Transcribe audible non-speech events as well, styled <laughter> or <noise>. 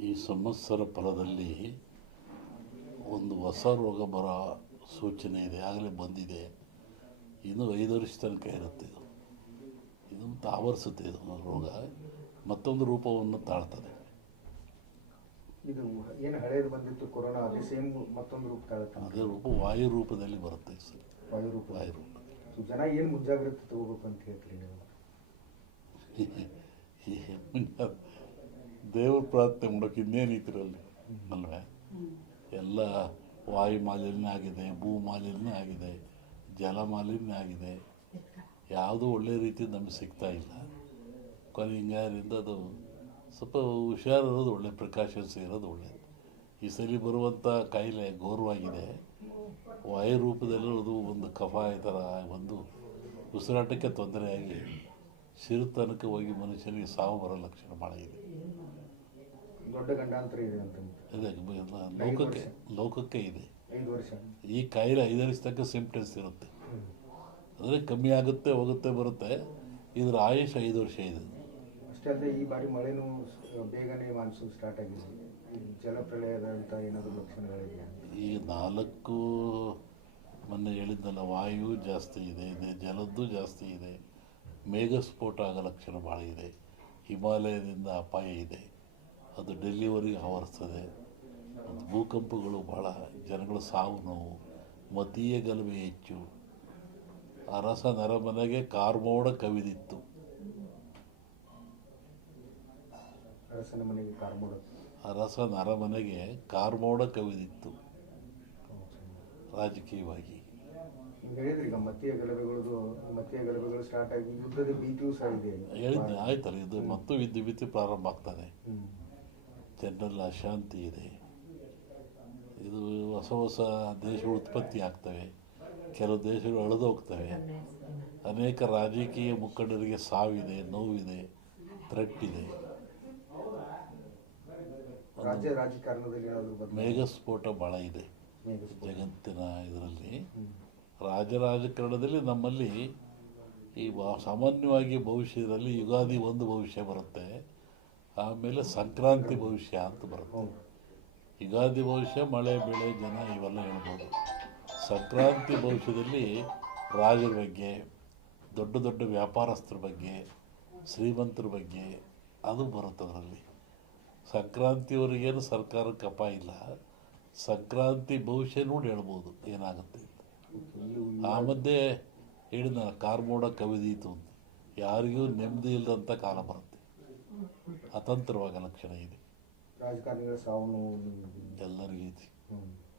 ಈ ಸಂವತ್ಸರ ಫಲದಲ್ಲಿ ಒಂದು ಹೊಸ ರೋಗ ಬರೋ ಸೂಚನೆ ಇದೆ ಆಗಲೇ ಬಂದಿದೆ. ಇನ್ನು ಐದು ವರ್ಷ ತನಕ ಇರುತ್ತೆ ಇದು. ಇದು ತಾವರಿಸುತ್ತೆ ಇದು ರೋಗ. ಮತ್ತೊಂದು ರೂಪವನ್ನು ತಾಳ್ತದೆ. ಇದು ಏನು ಹಳೆಯದು ಬಂದಿತ್ತು ಕೊರೋನಾ ಅದೇ ಸೇಮ್ ಮತ್ತೊಂದು ರೂಪ ತಾಳುತ್ತೆ ಅದೇ ರೂಪ ವಾಯು ರೂಪದಲ್ಲಿ ಬರುತ್ತೆ ಸರ್. ವಾಯು ರೂಪ. ವಾಯು ರೂಪ ಸೊ ಜನ ಏನು ಮುಂಜಾಗ್ರತೆ ತಗೋಬೇಕು ಅಂತ ಹೇಳ್ತೀರಿ ನೀವು? <laughs> ದೇವ್ರ ಪ್ರಾರ್ಥನೆ ಮಾಡೋಕೆ ಇನ್ನೇನು ಇದರಲ್ಲಿ? ಅಲ್ವೇ? ಎಲ್ಲ ವಾಯು ಮಾಲಿನ್ಯ ಆಗಿದೆ, ಭೂ ಮಾಲಿನ್ಯ ಆಗಿದೆ, ಜಲ ಮಾಲಿನ್ಯ ಆಗಿದೆ. ಯಾವುದೂ ಒಳ್ಳೆ ರೀತಿ ನಮಗೆ ಸಿಗ್ತಾ ಇಲ್ಲ. ಕೊನೆ ಹಿಂಗಾರಿಂದ ಅದು ಸ್ವಲ್ಪ ಹುಷಾರಿರೋದು ಒಳ್ಳೆ ಪ್ರಿಕಾಷನ್ಸ್ ಇರೋದು ಒಳ್ಳೆಯದು ಈ ಸಲ ಬರುವಂಥ ಕಾಯಿಲೆ ಗೌರವಾಗಿದೆ ವಾಯು ರೂಪದಲ್ಲಿರೋದು ಒಂದು ಕಫ ಈ ಥರ ಒಂದು ಉಸಿರಾಟಕ್ಕೆ ತೊಂದರೆಯಾಗಿ ಸಿರುತನಕ್ಕೆ ಹೋಗಿ ಮನುಷ್ಯನಿಗೆ ಸಾವು ಬರೋ ಲಕ್ಷಣ ಇದೆ. ದೊಡ್ಡ ಗಂಡಾಂತರ ಇದೆ ಅಂತ ಇದೆ ಲೋಕಕ್ಕೆ ಲೋಕಕ್ಕೆ ಇದೆ. ಐದು ವರ್ಷ. ಈ ಕಾಯಿಲೆ ಐದು ವರ್ಷ ತನಕ ಸಿಂಪ್ಟಮ್ಸ್ ಇರುತ್ತೆ. ಅಂದರೆ ಕಮ್ಮಿ ಆಗುತ್ತೆ ಹೋಗುತ್ತೆ ಬರುತ್ತೆ. ಇದರ ಆಯುಷ್ ಐದು ವರ್ಷ ಇದೆ. ಅಷ್ಟೇ ಅಲ್ಲದೆ ಈ ಬಾರಿ ಮಳೆನೂ ಬೇಗನೆ ಮಾನ್ಸೂನ್ ಸ್ಟಾರ್ಟ್ ಆಗಿದೆ. ಜಲಪ್ರಳಯದಂಥ ಏನಾದರೂ ಲಕ್ಷಣಗಳಿದೆಯಾ? ಈ ನಾಲ್ಕು ಮೊನ್ನೆ ಹೇಳಿದ್ದಲ್ಲ ವಾಯು ಜಾಸ್ತಿ ಇದೆ ಇದೆ ಜಲದ್ದು ಜಾಸ್ತಿ ಇದೆ. ಮೇಘಸ್ಫೋಟ ಆಗೋ ಲಕ್ಷಣ ಭಾಳ ಇದೆ. ಹಿಮಾಲಯದಿಂದ ಅಪಾಯ ಇದೆ. ಅದು ಡೆಲ್ಲಿವರೆಗೆ ಆವರಿಸ್ತದೆ. ಅದು ಭೂಕಂಪಗಳು ಭಾಳ ಜನಗಳು ಸಾವು ನೋವು ಮತೀಯ ಗಲಭೆ ಹೆಚ್ಚು. ಅರಸ ನರಮನೆಗೆ ಕಾರ್ಮೋಡ ಕವಿದಿತ್ತು. ಅರಸನ ಮನೆಗೆ ಕಾರ್ಮೋಡ. ಅರಸ ನರಮನೆಗೆ ಕಾರ್ಮೋಡ ಕವಿದಿತ್ತು. ರಾಜಕೀಯವಾಗಿ. ಹೇಳಿದ್ದೆ ಆಯ್ತಲ್ಲ ಇದು ಮತ್ತು ವಿದ್ಯುತ್ ಪ್ರಾರಂಭ ಆಗ್ತದೆ ಹ್ಮ್. ಜನರಲ್ಲಿ ಅಶಾಂತಿ ಇದೆ. ಇದು ಹೊಸ ಹೊಸ ದೇಶಗಳು ಉತ್ಪತ್ತಿ ಆಗ್ತವೆ. ಕೆಲವು ದೇಶಗಳು ಅಳೆದು ಹೋಗ್ತವೆ. ಅನೇಕ ರಾಜಕೀಯ ಮುಖಂಡರಿಗೆ ಸಾವಿದೆ ನೋವಿದೆ ಥ್ರೆಟ್ ಇದೆ ರಾಜ್ಯ ರಾಜಕಾರಣದಲ್ಲಿ ಏನಾದರೂ ಬದಲಾವಣೆ ಮೇಘಸ್ಫೋಟ ಭಾಳ ಇದೆ. ಜಗತ್ತಿನ ಇದರಲ್ಲಿ. ರಾಜ ರಾಜಕಾರಣದಲ್ಲಿ ನಮ್ಮಲ್ಲಿ ಈ ಸಾಮಾನ್ಯವಾಗಿ ಭವಿಷ್ಯದಲ್ಲಿ ಯುಗಾದಿ ಒಂದು ಭವಿಷ್ಯ ಬರುತ್ತೆ. ಆಮೇಲೆ ಸಂಕ್ರಾಂತಿ ಭವಿಷ್ಯ ಅಂತ ಬರುತ್ತೆ. ಯುಗಾದಿ ಭವಿಷ್ಯ ಮಳೆ ಬೆಳೆ ಜನ ಇವೆಲ್ಲ ಹೇಳ್ಬೋದು. ಸಂಕ್ರಾಂತಿ ಭವಿಷ್ಯದಲ್ಲಿ ರಾಜರ ಬಗ್ಗೆ ದೊಡ್ಡ ದೊಡ್ಡ ವ್ಯಾಪಾರಸ್ಥರ ಬಗ್ಗೆ ಶ್ರೀಮಂತರ ಬಗ್ಗೆ ಅದು ಬರುತ್ತೆ ಅದರಲ್ಲಿ ಸಂಕ್ರಾಂತಿಯವರಿಗೇನು ಸರ್ಕಾರಕ್ಕೆ ಕಪ ಇಲ್ಲ. ಸಂಕ್ರಾಂತಿ ಭವಿಷ್ಯ ನೋಡಿ ಹೇಳ್ಬೋದು ಏನಾಗುತ್ತೆ ಆ ಮಧ್ಯೆ ಹೇಳಿದ ಕಾರ್ಮೋಡ ಕವಿದೀತು ಯಾರಿಗೂ ನೆಮ್ಮದಿ ಇಲ್ಲದಂಥ ಕಾಲ ಬರುತ್ತೆ. ಅತಂತ್ರವಾಗ ಲಕ್ಷಣ ಇದೆ. ರಾಜಕಾರಣಿಗಳ ಸಾವು ಎಲ್ಲರಿಗೂ ಇದೆ ಹ್ಮ್.